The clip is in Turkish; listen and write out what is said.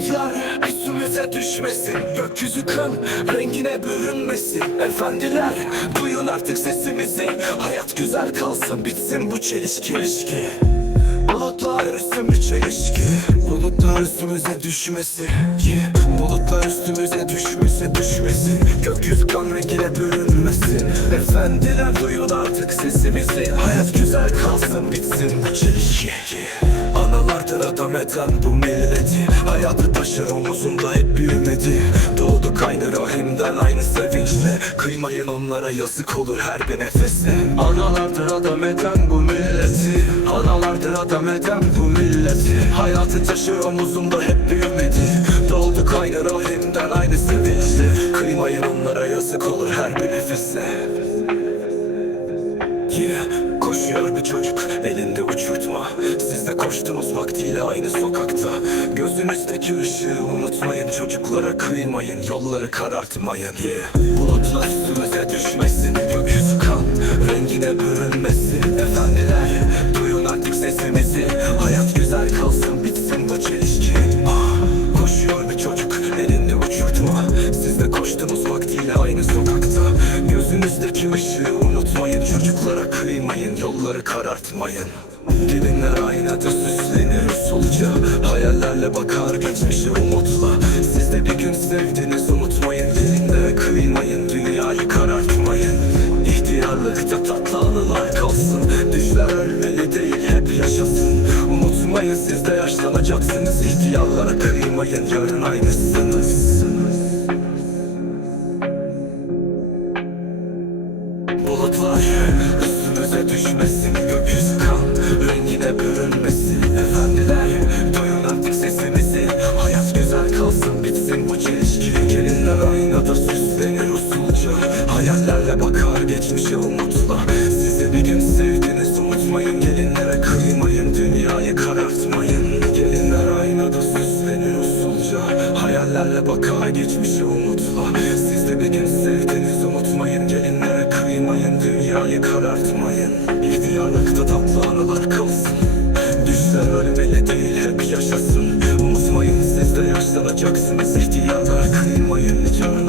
Bulutlar üstümüze düşmesin Gökyüzü kan rengine bürünmesin. Efendiler duyun artık sesimizi. Hayat güzel kalsın bitsin bu çelişki. İlişki Bulutlar üstümü çelişki. Bulutlar üstümüze düşmesin. Yeah. Bulutlar üstümüze düşmese düşmesin. Gökyüzü kan rengine bürünmesin. Efendiler duyun artık sesimizi. Hayat güzel kalsın bitsin bu çelişki. Yeah. Analardır adam eden bu milleti Hayatı taşır omuzunda hep büyümedi. Doğduk aynı rahimden aynı sevinçle. Kıymayın onlara yazık olur her bir nefeste Analardır adam eden bu milleti. Analardır adam eden bu milleti. Hayatı taşır omuzunda hep büyümedi. Doğduk aynı rahimden aynı sevinçle. Kıymayın onlara yazık olur her bir nefeste Yeah, koşuyor bir çocuk elinde uçurtma. Siz de koştunuz vaktiyle aynı sokakta Gözünüzdeki ışığı unutmayın. Çocuklara kıymayın yolları karartmayın. Yeah. Bulutlar üstümüze düşmesin. Gökyüzü kan rengine bürünmesin. Efendiler duyun artık sesimizi. Hayat güzel kalsın bitsin bu çelişki. Ah, Koşuyor bir çocuk elinde uçurtma. Siz de koştunuz vaktiyle aynı unutmayın Çocuklara kıymayın yolları karartmayın. Gelinler aynada süslenir usulca. Hayallerle bakar geçmişe umutla. Siz de bir gün sevdiniz unutmayın. Gelinlere kıymayın dünyayı karartmayın. İhtiyarlıkta tatlı anılar kalsın. Düşler ölmeli değil hep yaşasın. Unutmayın siz de yaşlanacaksınız. İhtiyarlara kıymayın yarın aynısınız üstümüze düşmesin Gökyüzü kan rengine bürünmesin Efendiler duyun artık sesimizi Hayat güzel kalsın bitsin bu çelişki. Gelinler aynada süslenir usulca. Hayallerle bakar geçmişe umutla. Sizi bir gün sevdiniz unutmayın. Gelinlere kıymayın dünyayı karartmayın. Gelinler aynada süslenir usulca. Hayallerle bakar geçmişe umutla. Siz de bir gün sevdiniz unutmayın dünyayı karartmayın. İhtiyarlıkta tatlı anılar kalsın Düşler ölmeli değil hep yaşasın. Unutmayın siz de yaşlanacaksınız. İhtiyarlara kıymayın. canın